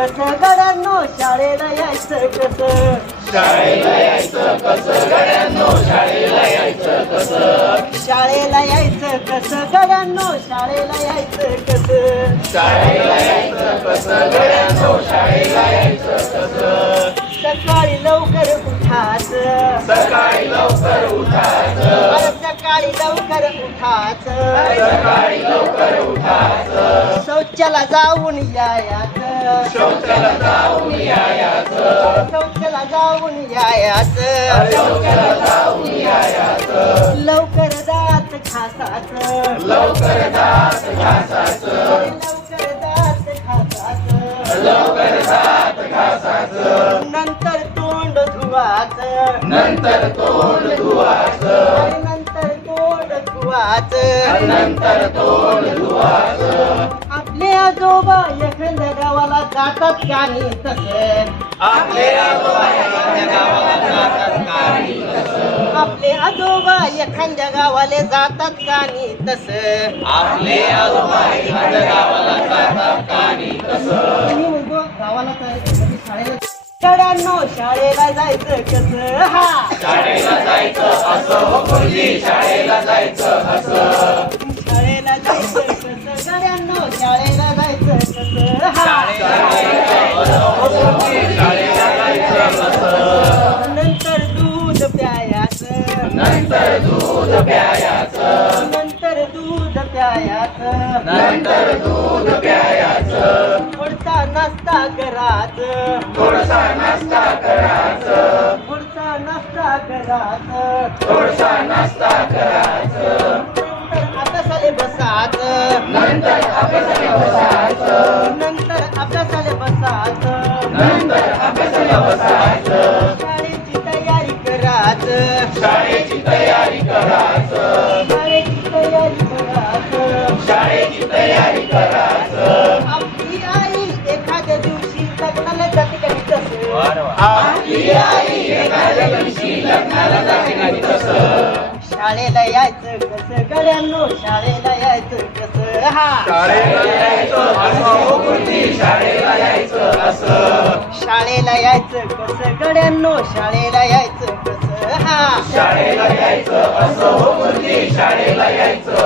कसं गड्यांनो शाळेला यायचं कसं? शाळेला यायचं कसं? गड्यांनो शाळेला यायचं कसं? शाळेला यायचं कसं? गड्यांनो शाळेला यायचं कसं? शाळेला यायचं कसं? गड्यांनो शाळेला सकाळी लवकर उठायचं सकाळी लवकर उठायचं शौचाला जाऊन यायचं शौचाला जाऊन यायचं शौचाला जाऊन यायचं शौचाला जाऊन यायचं लवकर दात लवकर दात घासायचं लवकर दात घासाचं लवकर दात घासायचं नंतर तोंड धुवाचं नंतर तोंड धुवायचं आणि नंतर तोंड आपले आजोबा एखाद्या गावाला जातात का नाही तसे? आपले आजोबा एखाद्या गावाला जातात काही कसं आपले आजोबा एखाद्या गावाले जातात का नाही तसं? आपले आजोबा एखाद्या गावाला जातात काही कसं मी म्हणतो गावाला जायचं शाळेला कड्यांनो शाळेला जायचं कसं? हा. शाळेला जायचं असं हो गुरुजी शाळेला जायचं असं. शाळेला जायचं कसं? शाळेला जायचं हा. नंतर दूध प्यायाचं. नंतर दूध प्यायाचं. नंतर दूध प्यायाचं. नंतर दूध नाश्ता करायचं थोडसा नाश्ता करायचं पुढचा नाश्ता करायचं थोडसा नाश्ता करायचं नंतर अभ्यासाले बसायचं नंतर अभ्यासाला बसायचं नंतर अभ्यासाले बसायचं नंतर अभ्यासाला बसायचं शाळेची तयारी करायचं शाळेची तयारी करायचं शाळेची तयारी करायचं शाळेची तयारी शाळेला यायचं कसं? गड्यांनो शाळेला यायचं कसं? हा. शाळेला यायचं असं गुरुजी शाळेला यायचं असं. शाळेला यायचं कसं? गड्यांनो शाळेला यायचं कसं? हा. शाळेला यायचं असं हो गुरुजी शाळेला यायचं